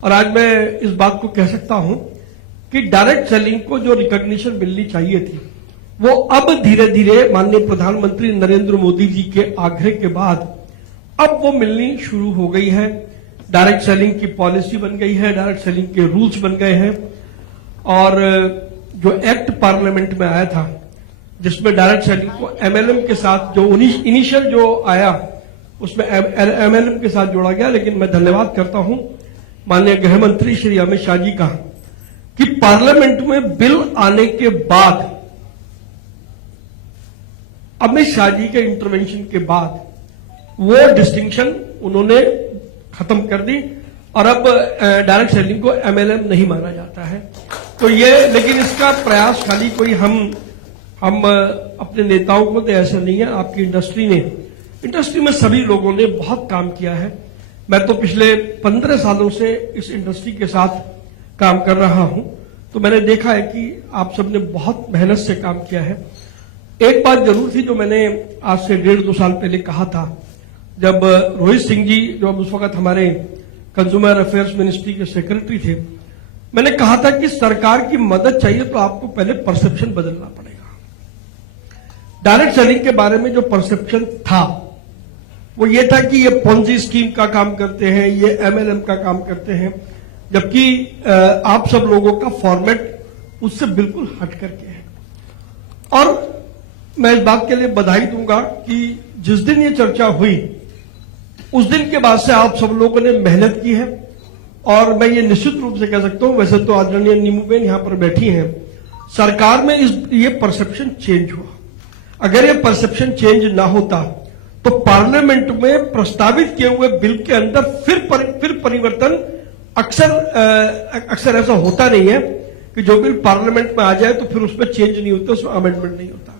और आज मैं इस बात को कह सकता हूं कि डायरेक्ट सेलिंग को जो रिकॉग्निशन मिलनी चाहिए थी वो अब धीरे धीरे माननीय प्रधानमंत्री नरेंद्र मोदी जी के आग्रह के बाद अब वो मिलनी शुरू हो गई है। डायरेक्ट सेलिंग की पॉलिसी बन गई है, डायरेक्ट सेलिंग के रूल्स बन गए हैं और जो एक्ट पार्लियामेंट में आया था जिसमें डायरेक्ट सेलिंग को एमएलएम के साथ जो इनिशियल जो आया उसमें एमएलएम के साथ जोड़ा गया। लेकिन मैं धन्यवाद करता हूं माननीय गृह मंत्री श्री अमित शाह जी का कि पार्लियामेंट में बिल आने के बाद अमित शाह जी के इंटरवेंशन के बाद वो डिस्टिंक्शन उन्होंने खत्म कर दी और अब डायरेक्ट सेलिंग को एमएलएम नहीं माना जाता है। तो ये लेकिन इसका प्रयास खाली कोई हम अपने नेताओं को तो ऐसा नहीं है, आपकी इंडस्ट्री में सभी लोगों ने बहुत काम किया है। मैं तो पिछले 15 सालों से इस इंडस्ट्री के साथ काम कर रहा हूं, तो मैंने देखा है कि आप सबने बहुत मेहनत से काम किया है। एक बात जरूर थी जो मैंने आज से 1.5-2 साल पहले कहा था, जब रोहित सिंह जी जो अब उस वक्त हमारे कंज्यूमर अफेयर्स मिनिस्ट्री के सेक्रेटरी थे, मैंने कहा था कि सरकार की मदद चाहिए तो आपको पहले परसेप्शन बदलना पड़ेगा। डायरेक्ट सेलिंग के बारे में जो परसेप्शन था वो ये था कि ये पोंजी स्कीम का काम करते हैं, ये एमएलएम का काम करते हैं, जबकि आप सब लोगों का फॉर्मेट उससे बिल्कुल हट करके है। और मैं इस बात के लिए बधाई दूंगा कि जिस दिन ये चर्चा हुई उस दिन के बाद से आप सब लोगों ने मेहनत की है और मैं ये निश्चित रूप से कह सकता हूं, वैसे तो आदरणीय नीमूबेन यहां पर बैठी हैं, सरकार में ये परसेप्शन चेंज हुआ। अगर ये परसेप्शन चेंज ना होता तो पार्लियामेंट में प्रस्तावित किए हुए बिल के अंदर फिर परिवर्तन अक्सर ऐसा होता नहीं है कि जो बिल पार्लियामेंट में आ जाए तो फिर उसमें चेंज नहीं होता, उसमें अमेंडमेंट नहीं होता।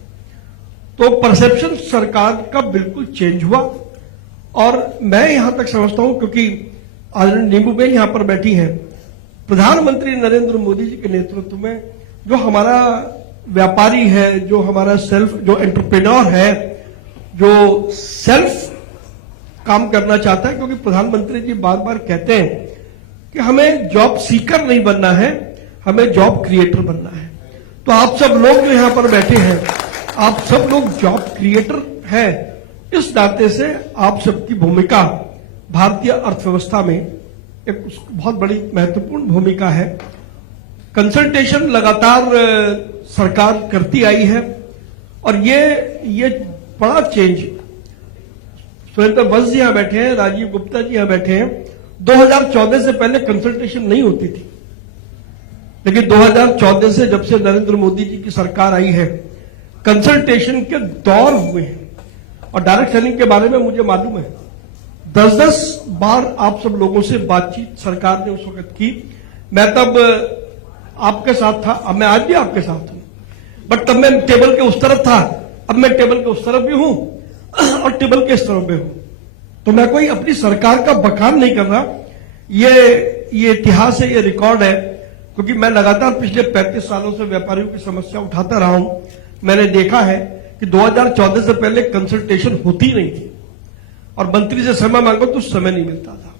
तो परसेप्शन सरकार का बिल्कुल चेंज हुआ और मैं यहां तक समझता हूं, क्योंकि आदरणीय नीमूबेन यहां पर बैठी हैं, प्रधानमंत्री नरेंद्र मोदी जी के नेतृत्व में जो हमारा व्यापारी है, जो हमारा जो एंटरप्रेन्योर है, जो सेल्फ काम करना चाहता है, क्योंकि प्रधानमंत्री जी बार बार कहते हैं कि हमें जॉब सीकर नहीं बनना है, हमें जॉब क्रिएटर बनना है। तो आप सब लोग जो यहां पर बैठे हैं, आप सब लोग जॉब क्रिएटर हैं। इस नाते से आप सबकी भूमिका भारतीय अर्थव्यवस्था में एक बहुत बड़ी महत्वपूर्ण भूमिका है। कंसल्टेशन लगातार सरकार करती आई है और ये बड़ा चेंज, सुरेंद्र वंश जी यहां बैठे हैं, राजीव गुप्ता जी यहां बैठे हैं, 2014 से पहले कंसल्टेशन नहीं होती थी, लेकिन 2014 से जब से नरेंद्र मोदी जी की सरकार आई है कंसल्टेशन के दौर हुए हैं। और डायरेक्ट सेलिंग के बारे में मुझे मालूम है 10-10 बार आप सब लोगों से बातचीत सरकार ने उस वक्त की। मैं तब आपके साथ था, अब मैं आज भी आपके साथ हूं, बट तब मैं टेबल के उस तरफ था, अब मैं टेबल के उस तरफ भी हूं और टेबल के इस तरफ भी हूं। तो मैं कोई अपनी सरकार का बखान नहीं कर रहा, ये इतिहास है, ये रिकॉर्ड है, क्योंकि मैं लगातार पिछले 35 सालों से व्यापारियों की समस्या उठाता रहा हूं। मैंने देखा है कि 2014 से पहले कंसल्टेशन होती नहीं थी और मंत्री से समय मांगो तो समय नहीं मिलता था,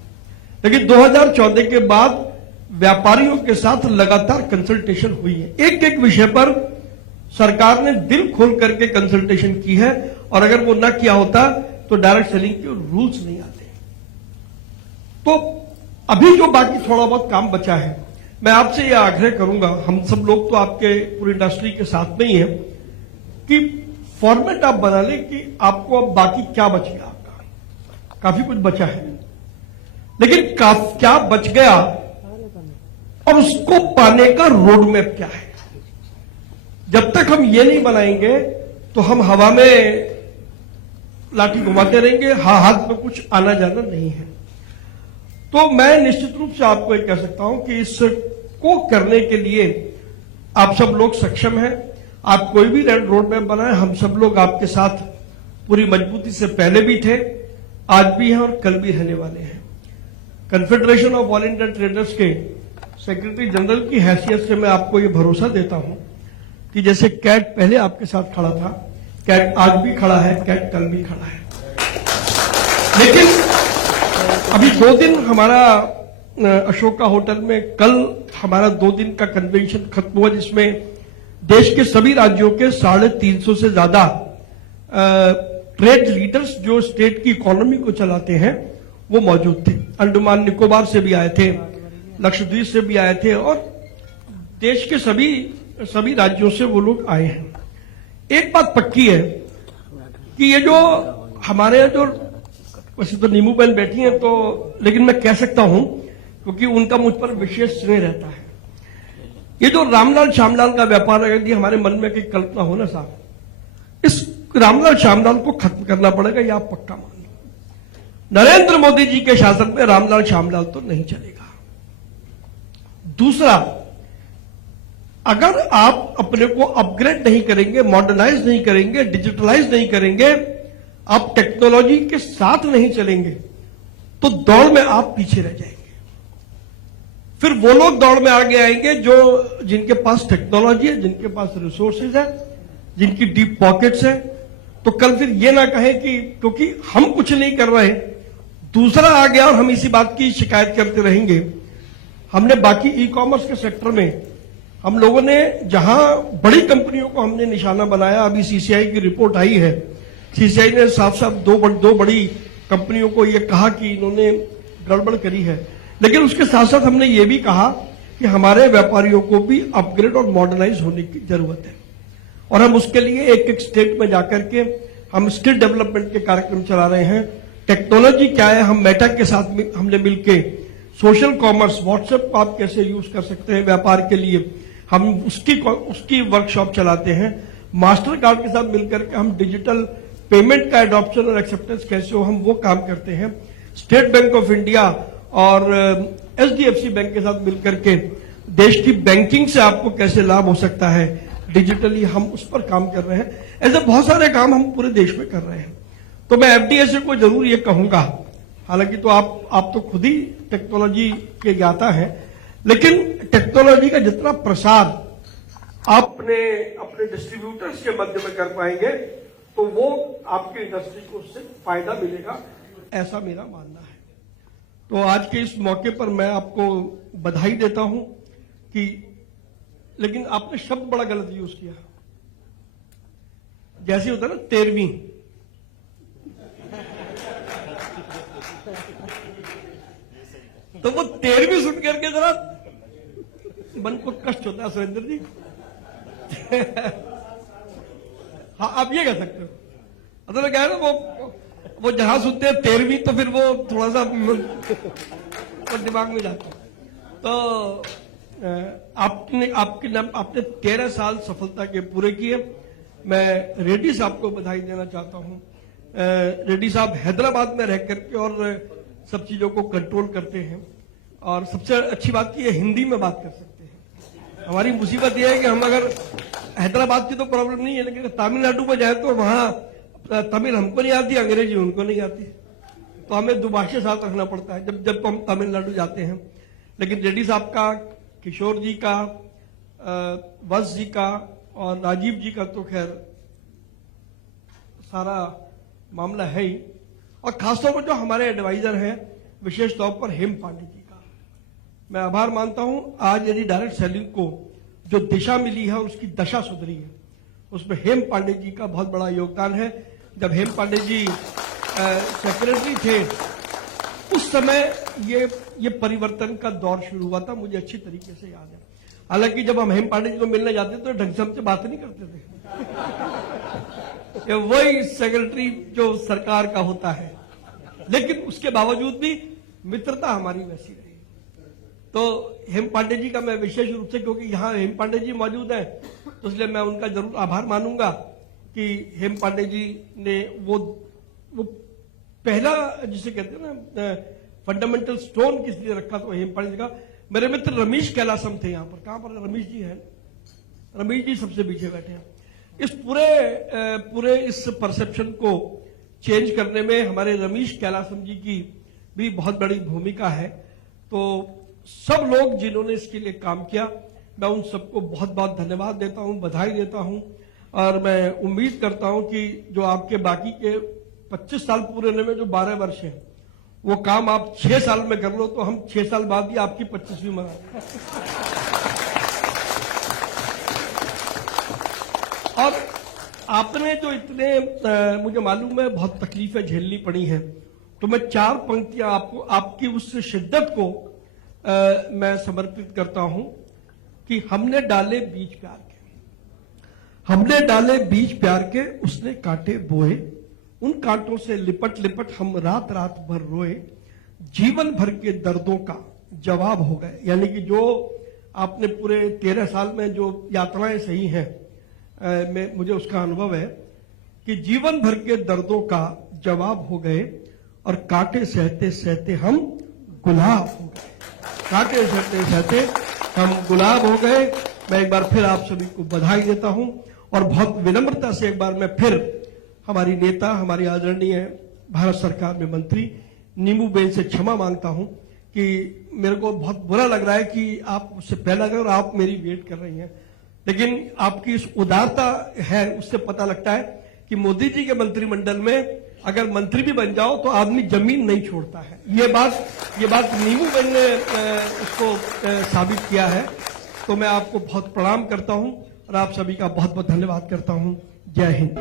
लेकिन 2014 के बाद व्यापारियों के साथ लगातार कंसल्टेशन हुई है। एक एक विषय पर सरकार ने दिल खोल करके कंसल्टेशन की है और अगर वो ना किया होता तो डायरेक्ट सेलिंग के रूल्स नहीं आते। तो अभी जो बाकी थोड़ा बहुत काम बचा है, मैं आपसे यह आग्रह करूंगा, हम सब लोग तो आपके पूरी इंडस्ट्री के साथ में ही है, कि फॉर्मेट आप बना लें कि आपको अब बाकी क्या बच गया। आपका काफी कुछ बचा है, लेकिन क्या बच गया और उसको पाने का रोड मैप क्या है। जब तक हम ये नहीं बनाएंगे तो हम हवा में लाठी घुमाते रहेंगे, हाथ में कुछ आना जाना नहीं है। तो मैं निश्चित रूप से आपको एक कह सकता हूं कि इसको करने के लिए आप सब लोग सक्षम हैं। आप कोई भी रोड मैप बनाए, हम सब लोग आपके साथ पूरी मजबूती से पहले भी थे, आज भी हैं और कल भी रहने वाले हैं। Confederation of all India traders के सेक्रेटरी जनरल की हैसियत से मैं आपको ये भरोसा देता हूं कि जैसे कैट पहले आपके साथ खड़ा था, कैट आज भी खड़ा है, कैट कल भी खड़ा है। लेकिन अभी 2 दिन हमारा अशोका होटल में कल हमारा 2 दिन का कन्वेंशन खत्म हुआ, जिसमें देश के सभी राज्यों के 350 से ज्यादा ट्रेड लीडर्स जो स्टेट की इकोनॉमी को चलाते हैं वो मौजूद थे। अंडमान निकोबार से भी आए थे, लक्षद्वीप से भी आए थे और देश के सभी राज्यों से वो लोग आए हैं। एक बात पक्की है कि ये जो हमारे जो वैसे तो नीमू बहन बैठी हैं तो, लेकिन मैं कह सकता हूं क्योंकि उनका मुझ पर विशेष स्नेह रहता है, ये जो रामलाल श्यामलाल का व्यापार है, यदि हमारे मन में कोई कल्पना हो ना साहब, इस रामलाल श्यामलाल को खत्म करना पड़ेगा, ये आप पक्का मान लो। नरेंद्र मोदी जी के शासन में रामलाल श्यामलाल तो नहीं चलेगा। दूसरा, अगर आप अपने को अपग्रेड नहीं करेंगे, मॉडर्नाइज नहीं करेंगे, डिजिटलाइज नहीं करेंगे, आप टेक्नोलॉजी के साथ नहीं चलेंगे तो दौड़ में आप पीछे रह जाएंगे। फिर वो लोग दौड़ में आगे आएंगे जो जिनके पास टेक्नोलॉजी है, जिनके पास रिसोर्सेज है, जिनकी डीप पॉकेट्स है। तो कल फिर ये ना कहें कि क्योंकि हम कुछ नहीं कर रहे दूसरा आ गया और हम इसी बात की शिकायत करते रहेंगे। हमने बाकी ई कॉमर्स के सेक्टर में हम लोगों ने जहां बड़ी कंपनियों को हमने निशाना बनाया, अभी सीसीआई की रिपोर्ट आई है, सीसीआई ने साफ साफ दो बड़ी कंपनियों को यह कहा कि इन्होंने गड़बड़ करी है, लेकिन उसके साथ साथ हमने ये भी कहा कि हमारे व्यापारियों को भी अपग्रेड और मॉडर्नाइज होने की जरूरत है और हम उसके लिए एक एक स्टेट में जाकर के हम स्किल डेवलपमेंट के कार्यक्रम चला रहे हैं। टेक्नोलॉजी क्या है, हम मेटा के साथ हमने मिलके सोशल कॉमर्स, व्हाट्सएप को आप कैसे यूज कर सकते हैं व्यापार के लिए, हम उसकी वर्कशॉप चलाते हैं। मास्टर कार्ड के साथ मिलकर के हम डिजिटल पेमेंट का एडॉप्शन और एक्सेप्टेंस कैसे हो, हम वो काम करते हैं। स्टेट बैंक ऑफ इंडिया और एचडीएफसी बैंक के साथ मिलकर के देश की बैंकिंग से आपको कैसे लाभ हो सकता है डिजिटली, हम उस पर काम कर रहे हैं। ऐसे बहुत सारे काम हम पूरे देश में कर रहे हैं। तो मैं एफडीएसए को जरूर ये कहूंगा, हालांकि तो आप तो खुद ही टेक्नोलॉजी के ज्ञाता हैं, लेकिन टेक्नोलॉजी का जितना प्रसार आप अपने डिस्ट्रीब्यूटर्स के मध्य में कर पाएंगे तो वो आपकी इंडस्ट्री को उससे फायदा मिलेगा, ऐसा मेरा मानना है। तो आज के इस मौके पर मैं आपको बधाई देता हूं कि, लेकिन आपने शब्द बड़ा गलत यूज किया। जैसे होता है ना 13वीं, तो वो 13वीं सुन करके जरा मन को कष्ट होता है सुरेंद्र जी। हाँ, आप ये कह सकते हो। मतलब क्या है ना, वो जहां सुनते हैं 13वीं तो फिर वो थोड़ा सा दिमाग में जाता है। तो आपने 13 साल सफलता के पूरे किए। मैं रेड्डी साहब को बधाई देना चाहता हूं। रेड्डी साहब हैदराबाद में रह करके और सब चीजों को कंट्रोल करते हैं और सबसे अच्छी बात की हिंदी में बात कर सकते हैं। हमारी मुसीबत यह है कि हम अगर हैदराबाद की तो प्रॉब्लम नहीं है, लेकिन तमिलनाडु में जाए तो वहां तमिल हमको नहीं आती, अंग्रेजी उनको नहीं आती, तो हमें दुभाषा साथ रखना पड़ता है जब हम तमिलनाडु जाते हैं। लेकिन रेड्डी साहब का, किशोर जी का, वत्स जी का और राजीव जी का तो खैर सारा मामला है ही, और खासतौर पर जो हमारे एडवाइजर हैं, विशेष तौर पर हेम पांडे जी का मैं आभार मानता हूं। आज यदि डायरेक्ट सेलिंग को जो दिशा मिली है और उसकी दशा सुधरी है, उसमें हेम पांडे जी का बहुत बड़ा योगदान है। जब हेम पांडे जी सेक्रेटरी थे उस समय ये परिवर्तन का दौर शुरू हुआ था, मुझे अच्छी तरीके से याद है। हालांकि जब हम हेम पांडे जी को मिलने जाते तो ढंग से हमसे बात नहीं करते थे। वही सेक्रेटरी जो सरकार का होता है, लेकिन उसके बावजूद भी मित्रता हमारी वैसी रही। तो हेम पांडे जी का मैं विशेष रूप से, क्योंकि यहां हेम पांडे जी मौजूद हैं, तो इसलिए मैं उनका जरूर आभार मानूंगा कि हेम पांडे जी ने वो पहला जिसे कहते हैं ना फंडामेंटल स्टोन किस लिए रखा, तो हेम पांडे जी का। मेरे मित्र रमेश कैलासम थे यहाँ पर, कहां पर रमेश जी हैं? रमेश जी सबसे पीछे बैठे हैं। इस पूरे इस परसेप्शन को चेंज करने में हमारे रमेश कैलासम जी की भी बहुत बड़ी भूमिका है। तो सब लोग जिन्होंने इसके लिए काम किया, मैं उन सबको बहुत बहुत धन्यवाद देता हूं, बधाई देता हूं, और मैं उम्मीद करता हूं कि जो आपके बाकी के 25 साल पूरे होने में जो 12 वर्ष हैं, वो काम आप 6 साल में कर लो तो हम 6 साल बाद ही आपकी 25वीं मनाएंगे। और आपने जो इतने मुझे मालूम है बहुत तकलीफें झेलनी पड़ी हैं, तो मैं 4 पंक्तियां आपको आपकी उस शिद्दत को मैं समर्पित करता हूं कि हमने डाले बीज प्यार के, हमने डाले बीज प्यार के, उसने कांटे बोए, उन कांटों से लिपट लिपट हम रात रात भर रोए, जीवन भर के दर्दों का जवाब हो गए। यानी कि जो आपने पूरे 13 साल में जो यात्राएं सही हैं, मुझे उसका अनुभव है कि जीवन भर के दर्दों का जवाब हो गए और कांटे सहते सहते हम गुलाब हो गए, कांटे सहते सहते हम गुलाब हो गए। मैं एक बार फिर आप सभी को बधाई देता हूं और बहुत विनम्रता से एक बार मैं फिर हमारी नेता, हमारी आदरणीय भारत सरकार में मंत्री नीमू बेन से क्षमा मांगता हूं कि मेरे को बहुत बुरा लग रहा है कि आप उससे पहले गए और आप मेरी वेट कर रही हैं, लेकिन आपकी इस उदारता है, उससे पता लगता है कि मोदी जी के मंत्रिमंडल में अगर मंत्री भी बन जाओ तो आदमी जमीन नहीं छोड़ता है। ये बात नीमू बेन ने उसको साबित किया है। तो मैं आपको बहुत प्रणाम करता हूं और आप सभी का बहुत बहुत धन्यवाद करता हूं। जय हिंद।